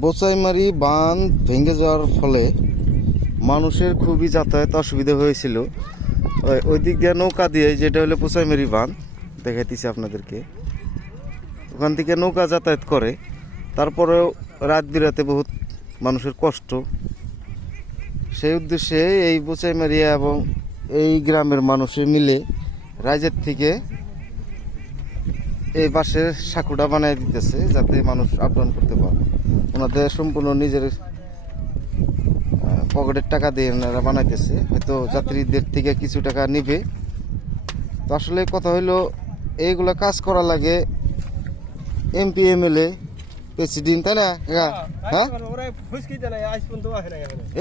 বোচাইমারি বাঁধ ভেঙে যাওয়ার ফলে মানুষের খুবই যাতায়াত অসুবিধা হয়েছিল। ওই- দিক দিয়ে নৌকা দিয়ে যেটা হলো পোচাইমারি বাঁধ, দেখাইতেছি আপনাদেরকে। ওখান থেকে নৌকা যাতায়াত করে, তারপরেও রাত বিরাতে বহুত মানুষের কষ্ট। সেই উদ্দেশ্যে এই বোচাইমারিয়া এবং এই গ্রামের মানুষের মিলে রাজ্যের থেকে এই বাসের সাঁকুটা বানিয়ে দিতেছে, যাতে মানুষ আপ ডাউন করতে পারে। ওনাদের সম্পূর্ণ নিজের পকেটের টাকা দিয়ে ওনারা বানাইতেছে। হয়তো যাত্রীদের থেকে কিছু টাকা নিবে। তো আসলে কথা হইল এইগুলা কাজ করা লাগে এমপি এমএলএ প্রেসিডেন্ট তাই না? হ্যাঁ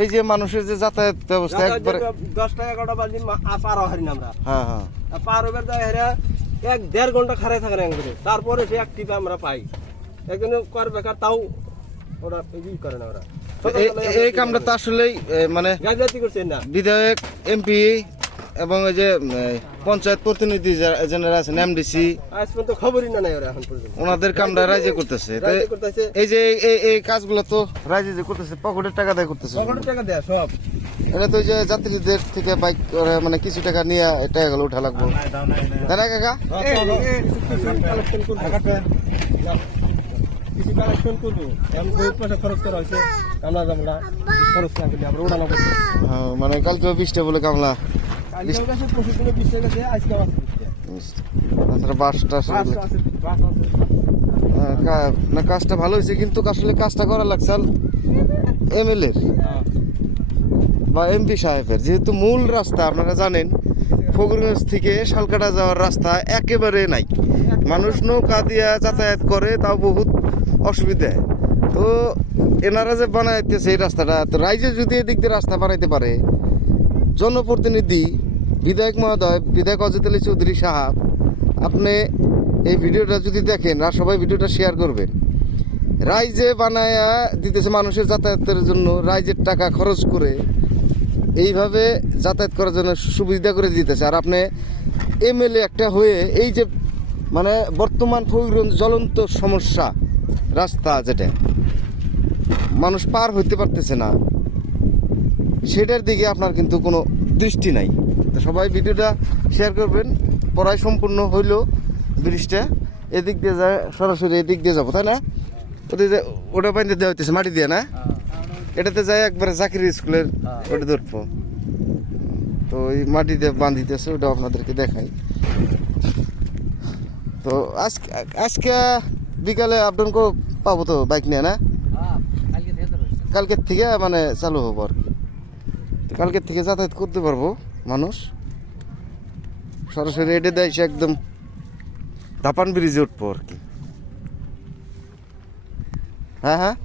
এই যে মানুষের যে যাতায়াত ব্যবস্থা একবারে দশটা এগারোটা বাজে পার হরিণ আমরা। হ্যাঁ হ্যাঁ। পার হবার হেরা এক দেড় ঘণ্টা খারাই থাকে না তারপরে সে এক টিপে আমরা পাই। একজন কর বেকার তাও ওরা ই করে না ওরা এই- এই কামটা তো আসলেই মানে গাজলাতি করছেন না বিধায়ক এমপি এবং ওই যে পঞ্চায়েত প্রতিনিধি যারা- আছেন এমডিসি খবরই না নাই ওরা এখন পর্যন্ত ওনাদের কামটা রাইজে করতেছে। এই যে এই- এই এই কাজগুলো তো রাইজে যে করতেছে পকেটের টাকা দেয় করতেছে পকেটের টাকা দেয় সব এটা তো ওই যে যাত্রীদের থেকে বাইক করে মানে কিছু টাকা নিয়ে টাকা গুলো উঠা লাগবো তাই না কাকা কিছু কালেকশন করব। বহুত পয়সা খরচ করা হয়েছে। যাব না খরচ না করলে আমরা উড়ানো করব। হ্যাঁ, মানে কালকে বিশটা বলে কামলা। আজকে তাছাড়া বাস হ্যাঁ, না কাজটা ভালো হয়েছে কিন্তু আসলে কাজটা করা লাগছে। এমএলএর বা এমপি সাহেবের। যেহেতু মূল রাস্তা আপনারা জানেন ফগুরগঞ্জ থেকে শালকাটা যাওয়ার রাস্তা একেবারে নাই। মানুষ নৌকা দিয়া যাতায়াত করে তাও বহুত অসুবিধা। তো এনারা যে বানাইতেছে এই রাস্তাটা, তো রাইজে যদি এদিক দিয়ে রাস্তা বানাইতে পারে, জনপ্রতিনিধি বিধায়ক মহোদয়, বিধায়ক অজিত আলী চৌধুরী সাহাব, আপনি এই ভিডিওটা যদি দেখেন, আর সবাই ভিডিওটা শেয়ার করবেন। রাইজে বানায়া দিতেছে মানুষের যাতায়াতের জন্য, রাইজের টাকা খরচ করে এইভাবে যাতায়াত করার জন্য সুবিধা করে দিতেছে। আর আপনি এমএলএ একটা হয়ে এই যে মানে বর্তমান ফকিরগঞ্জ জ্বলন্ত সমস্যা রাস্তা যেটা। মানুষ পার হইতে পারতেছে না। সেটার দিকে আপনার কিন্তু কোনো দৃষ্টি নাই। তো সবাই ভিডিওটা শেয়ার করবেন। পড়ায় সম্পূর্ণ হইল ব্রিজটা এদিক দিয়ে যায়, সরাসরি এদিক দিয়ে যাব, তাই না? ওদের ওটা পাইতে দেওয়া হইতেছে, মাটি দিয়ে, না? এটাতে যায় একবারে জাকির স্কুলের, ওটা ধরবো। তো ওই মাটি দিয়ে বান্ধিতেছে ওটা আপনাদেরকে দেখাই। তো আজকে আজকে বিকালে আপডাউন করে পাবো তো বাইক নিয়ে না? কালকের থেকে মানে চালু হব আর কি। কালকে কালকের থেকে যাতায়াত করতে পারব মানুষ। সরাসরি এটে দেয় সে একদম দাপান ব্রিজে উঠবো আর কি। হ্যাঁ হ্যাঁ?